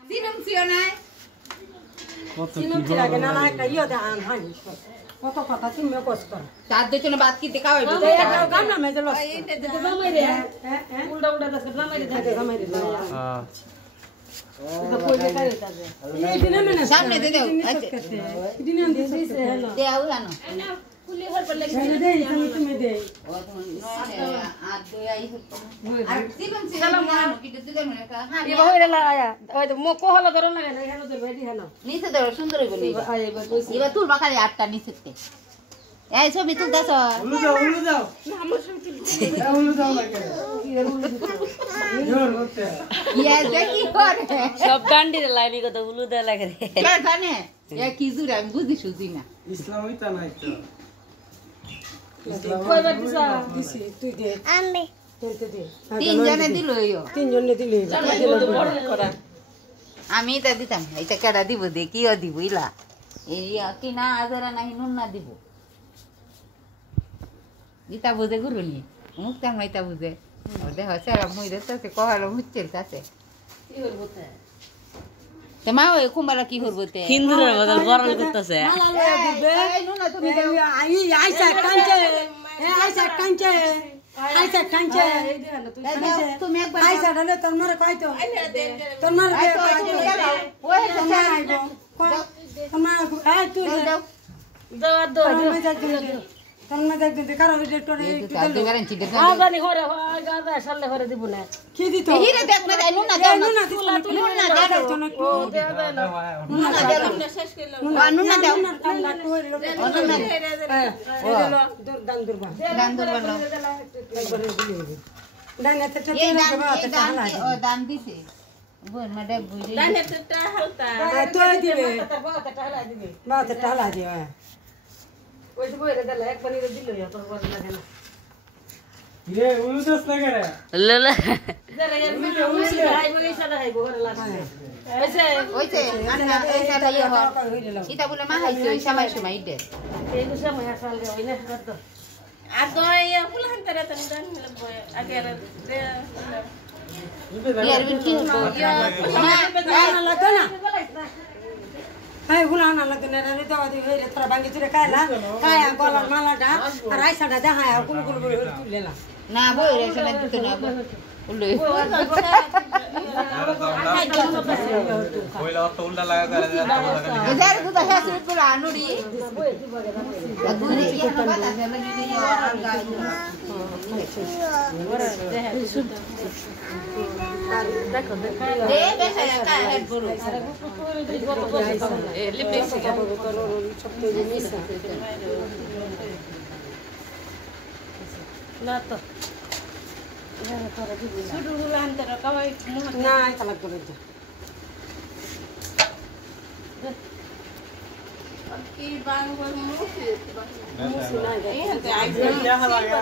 Sinong sionay? Sinong sila ganala kayo daan han. কত কথা তুমি কষ্ট কর চার দিন না বাদ কি দেখাও এটা এটা গাম না মেজল এটা দাম মাইরে হ্যাঁ উল্টা উল্টা দাস দাম মাইরে দাম মাইরে হ্যাঁ এটা কইলে কাই এটা যে এই দিনে মানে সামনে দে দাও দিনে দিছে হলো দে আউ জানো কুলি হর পর লাগি দে তুমি দে ও তুমি আর দে আই আর সিবন সালাম গানো কি দে মানে কা ই বহরে লা আয়া ওই তো মো কোহলা ধরো না না হেনো দে বেডি হেনো নিচে ধরো সুন্দর হইবনি এবার তুল বাকারে আটটা নিচেতে এই ছবি তুলতাছ উলু যাও না আমার ছবি তুলছি উলু যাও লাগে জোর করতে ইয়া দেখি করে সব গান্ডির লাইনি কত উলু দে লাগে রে কে জানে এ কি জুরে আমি বুঝি সুজি না ইসলাম হইতা নাই তো কয়বার দিছি তুই দে আমি তুই দে তিন জনে দিল ইয়ো তিন জনে দিলি আমি এটা দিতাম এটা কেডা দিব দে কি দিব ইলা এই কি না আজরা নাই নুন না দিব ইতা বুঝে গুরুনি মুক্তা মাইতা বুঝে দেখ সারা মুইরে তাতে কহালো মুচ্ছের কাছে কি করব তে তে মা ওই কুমারা কি করব তে হিন্দুদের বদল বড়ল করতেছে এই নুনা তুমি দাও আইসা কাঞ্চে আইসা কাঞ্চে তুমি একবার আইসা ডালে তোর মারে কইতো তোর মারে ওই তোমার আইবো তোমার এই তুই দাও দাও তোর মাঝে দিতে কারো ডিরেক্টরে কি দাও গ্যারান্টি দে জানি ঘরে গাদা সালে ঘরে দিব না কি দিত হিরে দেখ না দাও নুনা দাও নুনা দাও নুনা দাও কামলা কইরে দান দুরবা একবারে দিলে দানাতে এই দান ও দান দিছে বোন মাডে বুঝি দানাতে হালকা তো দিবে বাতে টালা দিবে ওই তো বইরে দিলে একবারে দিল তোর বড় লাগে না রে উলু দস না করে ললা জরা এর মধ্যে উসি হাই বলে সাদা হাই ঘরে লাগে ওইছে আন্না এই সাদা ইয়া হ ইতা বলে মা হাইছে ওই সময় দে এই তো সময় আসল রে ওইনে কত Ato ya pulang tara tandan leboy agar de ইয়ার বিকি না লাগে না এই হুলা না লাগে না রে তো আদি হইরে তোরা ভাঙ্গি তুই কাইলা কায়া গলার মালাটা আর আইসাটা দেখায় কুল কুল করে তুলেলা না বই রে শোনা দিতে না উল্লে কইলা তো উল্টা লাগা করে এদার দুটা হেসে পুরা আনুরি আগুরি ইয়া বাতা জানা দিতে দে বেশা কা হেড বড় এ লিপে সিগা না তো sudu hulan tara kawai না তালাক করে দে ki bang bang musi মুসি না দে क्या हला गया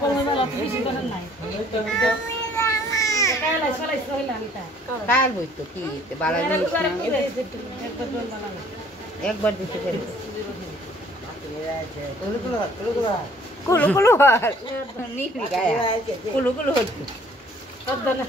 কোন মেলা বেশি করে নাই কাইলা সলাই সইলা নিতা কাল হইতো কি তে বালা একবার দোল বানানা একবার দিতে ফেল कुलु कुलु কুলু কুলু নি গায়া কুলু কুলু হচ্ছে অর্ধ না